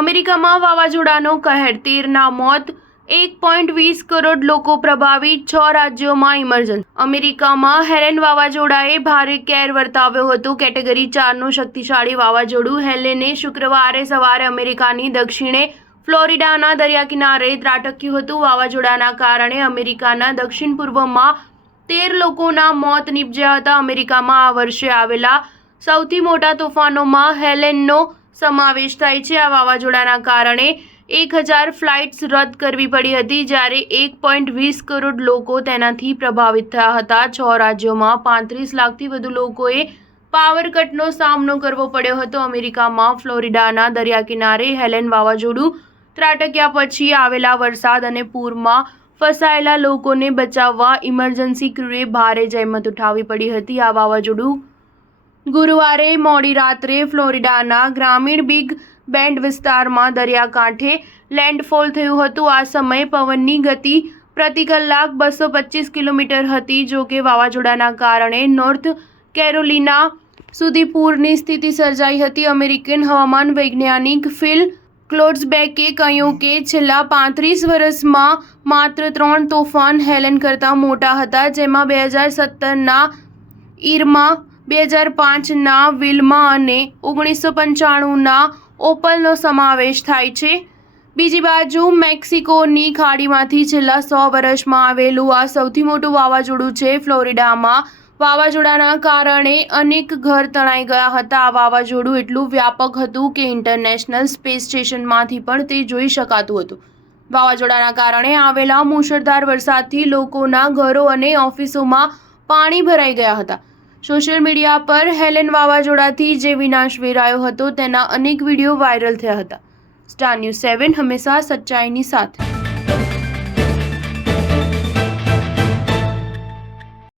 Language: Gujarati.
અમેરિકામાં વાવાઝોડાનો કહેર, 13ના મોત, 1.20 કરોડ લોકો પ્રભાવિત, 6 રાજ્યોમાં ઇમરજન્સી. અમેરિકામાં હેલેન વાવાઝોડાએ ભારે કેર વર્તાવ્યો હતો. કેટેગરી 4નું શક્તિશાળી વાવાઝોડું હેલેને શુક્રવારે સવારે અમેરિકાની દક્ષિણે ફ્લોરિડાના દરિયાકિનારે ત્રાટક્યું હતું. વાવાઝોડાના કારણે અમેરિકાના દક્ષિણ પૂર્વમાં 13 લોકોના મોત નીપજ્યા હતા. અમેરિકામાં આ વર્ષે આવેલા સૌથી મોટા તોફાનોમાં હેલેનનો સમાવેશ થાય છે. આ વાવાઝોડાના કારણે 1000 ફ્લાઇટ્સ રદ કરવી પડી હતી, જ્યારે 1.20 કરોડ લોકો તેનાથી પ્રભાવિત થયા હતા. 6 રાજ્યોમાં 35 લાખથી વધુ લોકોએ પાવર કટનો સામનો કરવો પડ્યો હતો. અમેરિકામાં ફ્લોરિડાના દરિયાકિનારે હેલેન વાવાઝોડું ત્રાટક્યા પછી આવેલા વરસાદ અને પૂરમાં ફસાયેલા લોકોને બચાવવા ઇમરજન્સી ક્રૂએ ભારે જહેમત ઉઠાવવી પડી હતી. આ વાવાઝોડું ગુરુવારે મોડી રાત્રે ફ્લોરિડાના ગ્રામીણ બિગ બેન્ડ વિસ્તારમાં દરિયાકાંઠે લેન્ડફોલ થયું હતું. આ સમયે પવનની ગતિ પ્રતિ કલાક 225 કિલોમીટર હતી. જો કે વાવાઝોડાના કારણે નોર્થ કેરોલિના સુધી પૂરની સ્થિતિ સર્જાઈ હતી. અમેરિકન હવામાન વૈજ્ઞાનિક ફિલ ક્લોટ્ઝબેકે કહ્યું કે છેલ્લા 35 વર્ષમાં માત્ર 3 તોફાન હેલેન કરતાં મોટા હતા, જેમાં 2017ના ઇરમા, 2005ના વિલ્મા અને 1995ના ઓપલનો સમાવેશ થાય છે. બીજી બાજુ મેક્સિકોની ખાડીમાંથી છેલ્લા 100 વર્ષમાં આવેલું આ સૌથી મોટું વાવાઝોડું છે. ફ્લોરિડામાં વાવાઝોડાના કારણે અનેક ઘર તણાઈ ગયા હતા. આ વાવાઝોડું એટલું વ્યાપક હતું કે ઇન્ટરનેશનલ સ્પેસ સ્ટેશનમાંથી પણ તે જોઈ શકાતું હતું. વાવાઝોડાના કારણે આવેલા મુશળધાર વરસાદથી લોકોના ઘરો અને ઓફિસોમાં પાણી ભરાઈ ગયા હતા. સોશિયલ મીડિયા પર હેલેન વાવાઝોડાથી જે વિનાશ વેરાયો હતો તેના અનેક વિડીયો વાયરલ થયા હતા. સ્ટાર ન્યૂઝ 7 હંમેશા સચ્ચાઈની સાથે.